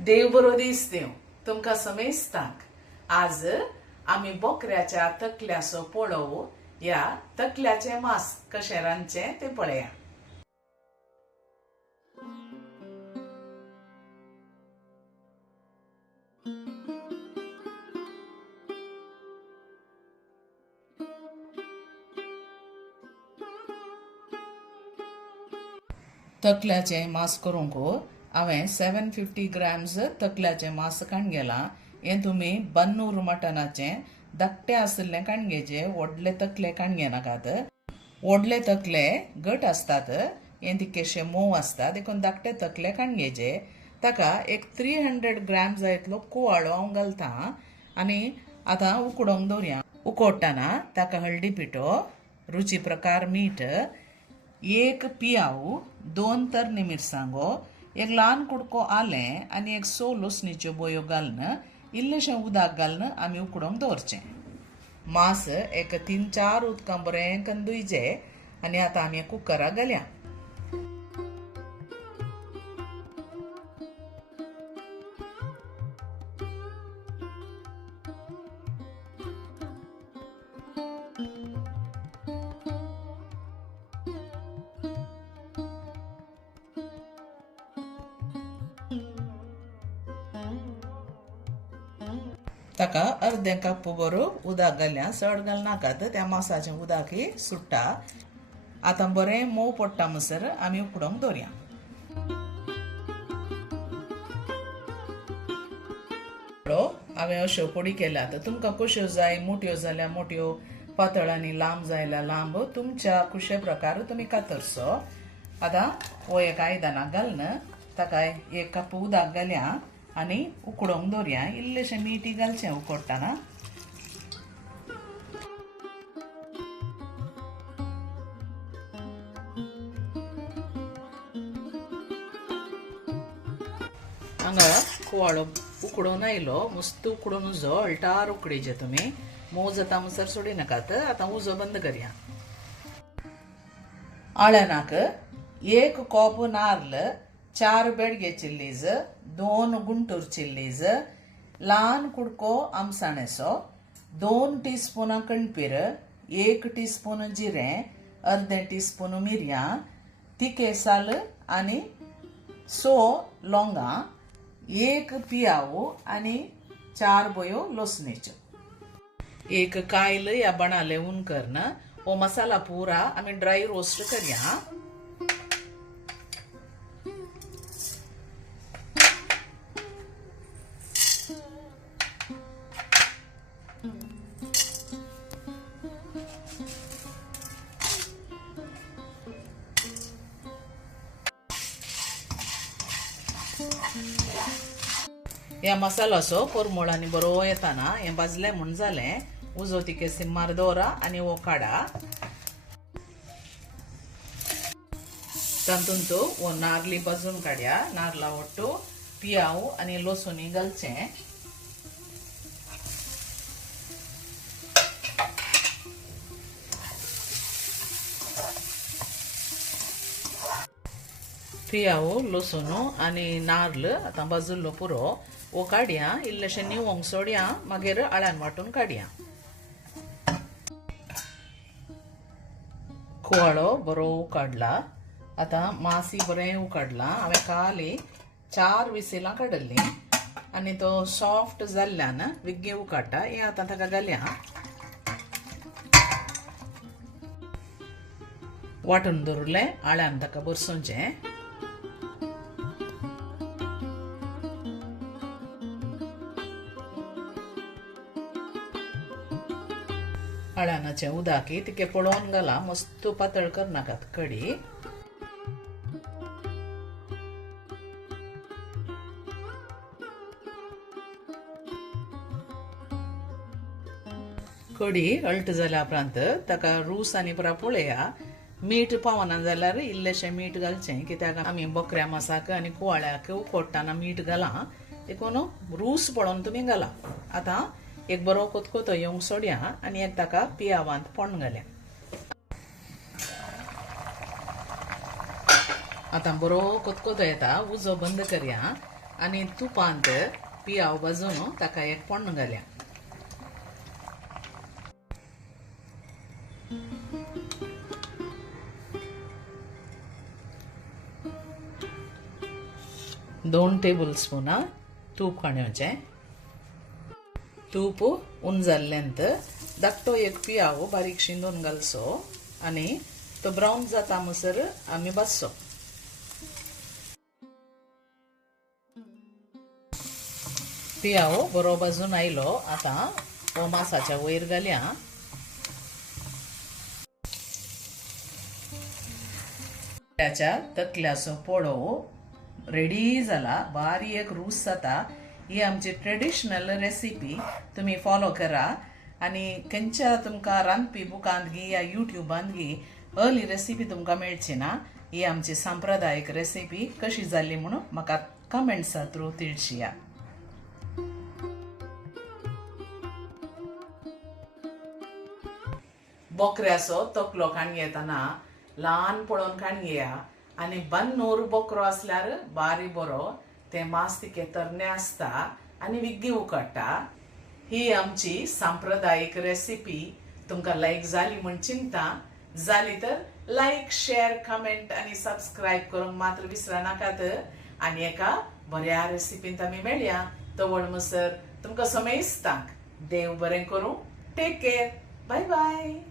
देव बरो दीस दिवं तुमकां समेस्तांक. आज आमी बोकऱ्याच्या तकल्याचो पोळो या तकल्याचे मांस कशें रांदचें तें पळया. तकल्याचे मांस करूंक हांवें 750 ग्रॅम्स तकल्याचें मांस काणगेलां. हें तुमी बन्नूर मटनाचें धाकटें आसलें काणगेचें व्हडले तकले काणगे नाकात. व्हडले तकले घट आसतात, हें तितकेशे मोव आसता, देखून धाकटे तकले काणगेचे. ताका एक 300 ग्रॅम जायतलो कुवाळो हांव घालतां आनी आतां उकडोंक दवरया. उकडटना ताका हळदी पिठो, रुची प्रकार मीठ, एक पियाव, 2 तरणी मिरसांगो, एक ल्हान कुडको आलें आनी एक 6 लसणीच्यो बोयो घालून इल्लेशें उदक घालून आमी उकडोंक दवरचें. मांस एक 3-4 उदकां बरें करून धुयचें आनी आतां आमी कुकराक घालया. ताका अर्दें कप बरो उदक घालया. चड घाल नाकात, त्या मांसाचें उदक सुट्टा. आतां बरें मोव पडटा म्हणसर आमी उकडोंक दवरया. हांवें अश्यो पोडी केल्यात. तुमकां कश्यो जाय, मोठ्यो जाल्यार मोठ्यो, पातळ आनी लांब जाल्यार लांब, तुमच्या कुशे प्रकार तुमी कातरचो. आतां हो एक आयदनाक घालून ताका 1 कप उदक घालया आनी उकडोंक दवरया. इल्लेशें मीठ घालचें उकडटना. हांगा कुवाळो उकडून आयलो, मस्त उकडून उजो अळटार उकडीचे तुमी. मोव जाता म्हणसर सोडी नाकात. आतां उजो बंद करया. आळ्यानाक 1 कप नारळ, 4 बेडगे चिल्लीज, 2 गुंटूर चिल्लीज, ल्हान कुडको आमसाणेचो, 2 टीस्पून कणपीर, 1 टीस्पून जिरें, अर्दें टीस्पून मिरयां, तिखे साल आनी 6 लवंगां, 1 पियाव आनी 4 बोयो लसणीच्यो. एक कायल या बनाले उनकरन हो मसाला पूरा आमी ड्राय रोस्ट करया. ह्या मसालाचो परमळ आनी बरो येताना हें भाजलें म्हूण जालें. उजो तिके सिम्मार दवरा आनी हो काडा. तातूंत हो नारली भाजून काडया. नारळा वट्टू पियाव आनी लसूण घालचें. पियाव, लसूण आनी नारळ आतां भाजूल्लो पुरो हो काडया. इल्लेशें निवोंक सोडया, मागीर आळ्यान वांटून काडया. कुवाळो बरो उकडला. आतां मांस बरें उकडलां. हांवें खाली 4 विसिलां काडल्लीं आनी तो सॉफ्ट जाल्ल्यान विग्गे उकडटा. हें आतां ताका घालया. वांटून दवरलें आळ्यान ताका भरसूंचें. आळ्यानाचें उदक तिके पळोवन घाला. मस्त पातळ करनाकात कडी. कडी अळट जाल्या उपरांत ताका रूस आनी पुरा पळया. मीठ पावना जाल्यार इल्लेशें मीठ घालचें, कित्याक आमी बकऱ्या मांसाक आनी कुवाळ्याक उकडटना मीठ घाला. देखून रूस पळोवन तुमी घाला. आतां एक बरो कोतकोतो येवंक सोडया आनी एक ताका पियावांत पोण घाल्या. आतां बरो कोतकोतो येता. उजो बंद करया आनी तुपांत पियाव भाजून ताका एक पोण्ण घाल्या. दोन टेबल स्पून तूप काडयोचें. तूप उन जाल्ल्यांत धाकटो एक पियाव बारीक शिंदून घालचो आनी तो ब्रावन जाता म्हणसर आमी भाजचो. पियाव बरो भाजून आयलो. आतां हो मासाच्या वयर घालया. त्याच्या तकल्याचो पोळो रेडी जाला. बारीक रूस जाता. ही आमची ट्रेडिशनल रेसिपी तुम्ही फॉलो करा. आनी खंयच्या तुमकां रांदपी बुकांत गी या युट्यूबांत गी अर्ली रेसिपी तुमकां मेळची ना. ही आमची सांप्रदायिक रेसिपी कशी जाली म्हणून म्हाका कमेंट्सा थ्रू तिळशिया. बोकऱ्याचो तकलो काणयेतना ल्हान पळोवन काणयेया. आनी बन्नूर बोकरो असल्यार बारी बरो. ते मांस तिके तरणे आसता आनी विग्गी उकडटा. ही आमची सांप्रदायिक रेसिपी तुमकां लायक जाली म्हण चिंता. जाली तर लायक, शेअर, कमेंट आनी सबस्क्रायब करूंक मात्र विसरा नाकात. आनी एका बऱ्या रेसिपींत आमी मेळया. तवळ म्हणसर तुमकां समेस्तांक देव बरें करूं. Take care. Bye bye.